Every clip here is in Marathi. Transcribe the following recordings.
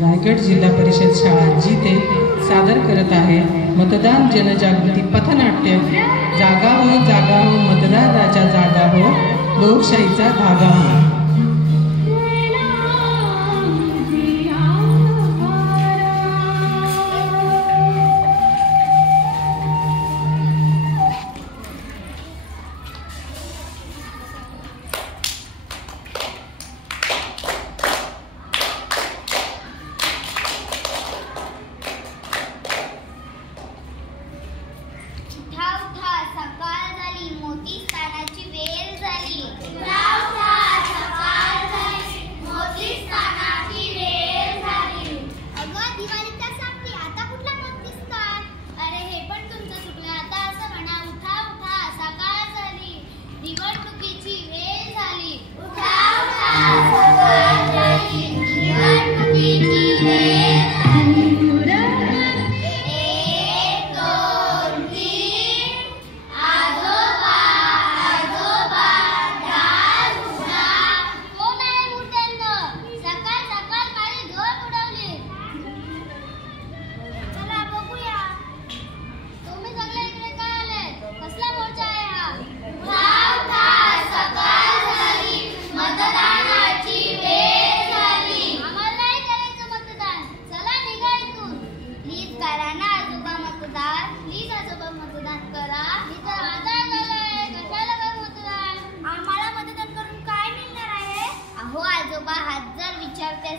रायगड जिल्हा परिषद शाळा जिथे सादर करत आहे मतदान जनजागृती पथनाट्य जागा हो मतदार राजा जागा हो लोकशाहीचा धागा हो।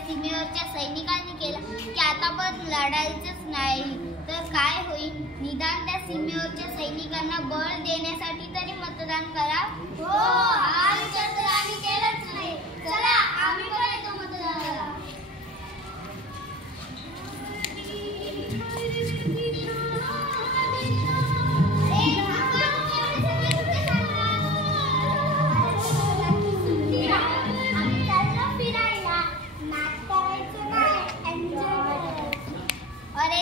सीमेवरच्या सैनिकांनी केलं की आता पण लढायचंच नाही तर काय होईल। निदान त्या सीमेवरच्या सैनिकांना बळ देण्यासाठी तरी मतदान करा। हो हा विचार तर आम्ही केलाच नाही। चला आम्ही पण येतो मतदानाला।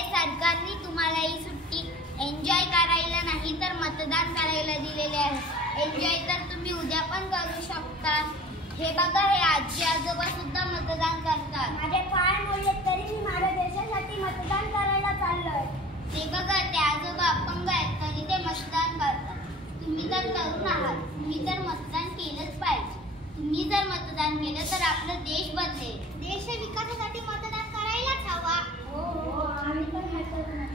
सरकारने तुम्हाला ही सुट्टी एन्जॉय करायला नाही तर मतदान करायला दिलेले आहे। एन्जॉय तर तुम्ही उद्या पण करू शकता। हे बघा हे आजी आजोबा सुद्धा मतदान करतात। माझे पाय मोडले तरी मी माझ्या देशासाठी मतदान करायला चाललोय। ते बघा ते आजोबा अपंग आहेत तरी ते मतदान करतात। तुम्ही तर तरुण आहात, तुम्ही तर मतदान केलंच पाहिजे। तुम्ही जर मतदान केलं तर आपला देश बदलेल। देश विकासासाठी मतदान करायलाच हवा। हो आम्ही पण मतदान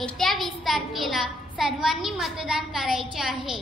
येत्या 20 तारखेला सर्वांनी मतदान करायचे आहे।